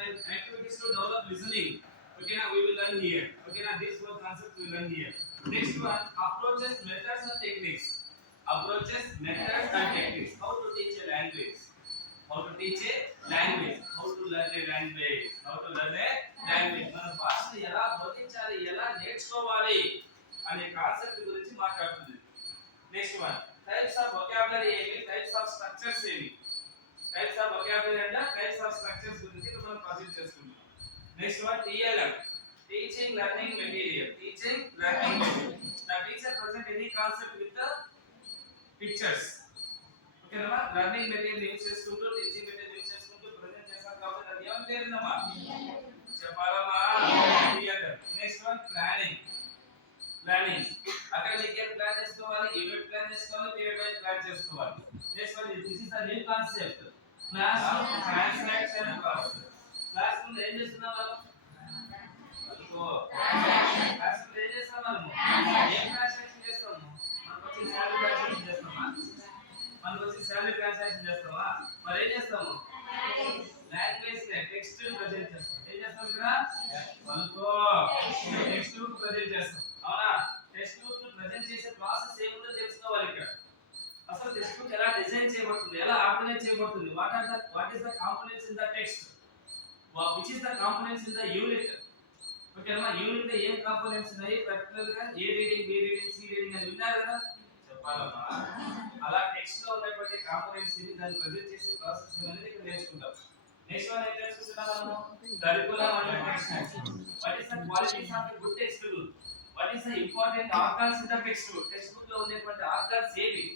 activities to develop listening. Okay, now we will learn here. Okay, now these four concepts we will learn here. Next one, approaches, methods and techniques. Approaches, methods and techniques. How to teach a language. How to teach a language. How to learn a language. How to learn a language. మన భాషను ఎలా బోధించాలి, ఎలా నేర్చుకోవాలి అనే concept గురించి మాట్లాడుతుంది. Next one, types of vocabulary ఏమి, టైప్స్ ఆఫ్ స్ట్రక్చర్స్ ఏమి. Types of vocabulary and types of structures గురించి ఇక్కడ మనం ప్రొసీడ్ చేసుకుందాం. Next one, TLM, teaching learning material. Teaching learning the teacher present any concept with the pictures. ఓకేనా, learning material use చేసుకుంటూ teaching material use చేసుకుంటూ present చేస్తాం కాబట్టి అది ఏం పేరుందమ్మా చెప్పాలమ్మా TLM. Next one, planning. Planning అక్కడ మీకు ప్లాన్ చేసుకోవాలి, యూనిట్ ప్లాన్ చేసుకోవాలి, పీరియడ్ వైజ్ ప్లాన్ చేసుకోవాలి. Next one, this is the new concept class transaction process. Class ముందు ఏం చేస్తున్నాం మనం? క్లాస్ ముందు ఏం చేస్తాం మనము? ఏం ట్రాన్సాక్షన్ చేస్తాము? మనకు వచ్చి శాలరీ ట్రాన్సాక్షన్ చేస్తామా? మనకు వచ్చి శాలరీ ట్రాన్సాక్షన్ చేస్తామా? మరి ఏం చేస్తాము? లాంగ్వేజ్ టెక్స్ట్ ప్రెజెంట్ చేస్తాం. ఏం చేస్తాం ఇక్కడ? మనకు టెక్స్ట్ ప్రెజెంట్ చేస్తాం. అవునా? టెక్స్ట్ బుక్ ను ప్రెజెంట్ చేసే ప్రాసెస్ ఏముందో తెలుసుకోవాలి ఇక్కడ. అసలు టెక్స్ట్ బుక్ ఎలా డిజైన్ చేయబడుతుంది, ఎలా ఆర్గనైజ్ చేయబడుతుంది, what is the components in the text, which is the components in the unit. ఓకేనా, యూనిట్ లో ఏం కాంపోనెంట్స్ ఉన్నాయి, పర్టికులర్ గా A reading, B reading, C reading అని విన్నారు కదా, చెప్పాలమ్మా. అలా టెక్స్ట్ లో ఉన్నటువంటి కాంపోనెంట్స్ ని దాన్ని ప్రెజెంట్ చేసే ప్రాసెస్ అనేది ఇక్కడ నేర్చుకుందాం. నెక్స్ట్ వన్ ఏం నేర్చుకుంటున్నాం మనము? Curriculum and text. What is the qualities of a good text book. What is the important organs in the text book. Text book లో ఉండేటువంటి ఆర్గన్స్ ఏవి?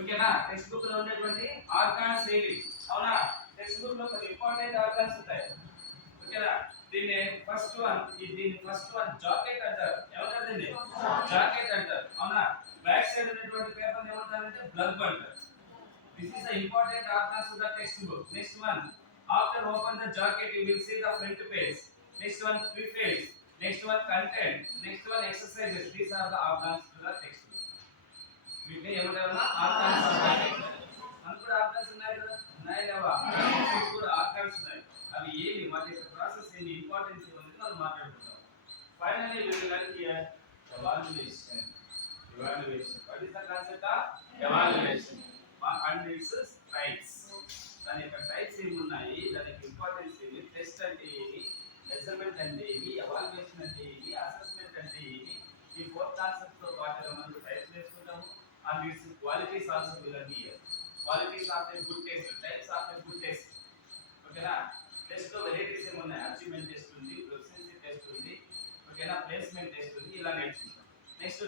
ఓకేనా, టెక్స్ట్ బుక్ లో ఉండేటువంటి ఆర్గన్స్ ఏవి? అవునా, టెక్స్ట్ బుక్ లో కొన్ని ఇంపార్టెంట్ ఆర్గన్స్ ఉంటాయి. ఓకేనా, దీన్ని ఫస్ట్ వన్ జాకెట్ అంటారు. ఏమంటారు దీన్ని? జాకెట్ అంటారు. అవునా, బ్యాక్ సైడ్ ఉన్నటువంటి పేపర్ ఏమంటారంటే బ్లబ్ అంటారు. This is the important organs of the text book. Next one, after open the jacket you will see the front page. Next one, preface. Next one, content. Next one, exercises. These are the organs to the text book. వీటిని ఏమంటారన్నా? Organs అంటారు. మనకు organs ఉన్నాయి కదా, ఉన్నాయి లేవా? కూడా organs ఉన్నాయి. అవి ఏమి, వాటి యొక్క ప్రాసెస్ ఏంటి, ఇంపార్టెన్స్ ఏమనేది మనం మాట్లాడుకుందాం. Finally we will learn here evaluation. Evaluation. What is the concept of evaluation? And its types. దాని యొక్క టైప్స్ ఏమి ఉన్నాయి, దానికి ఇంపార్టెన్స్ ఏమి, టెస్ట్ అంటే ఏమి, మెజర్మెంట్ అంటే ఏమి, ఎవాల్యుయేషన్ అంటే ఏమి, అసెస్మెంట్ అంటే ఏమి, ఈ ఫోర్ కాన్సెప్ట్స్ తో పాటుగా మనం టైప్స్ నేర్చుకుంటాము. And it's qualities also will learn here. Qualities of a good test, types of a good test. ఓకేనా, టెస్ట్ లో వెరైటీస్ ఏమి ఉన్నాయి? అచీవ్మెంట్ టెస్ట్ ఉంది, ప్రొఫిషియన్సీ టెస్ట్ ఉంది, ఓకేనా, ప్లేస్మెంట్ టెస్ట్ ఉంది, ఇలా నేర్చుకుంటాం. నెక్స్ట్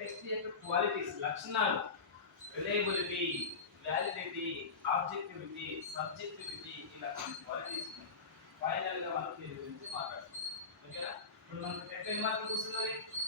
టెక్స్ట్ యొక్క క్వాలిటీస్, లక్షణాలు, రిలయబిలిటీ, వ్యాలిడిటీ, ఆబ్జెక్టివిటీ, సబ్జెక్టివిటీ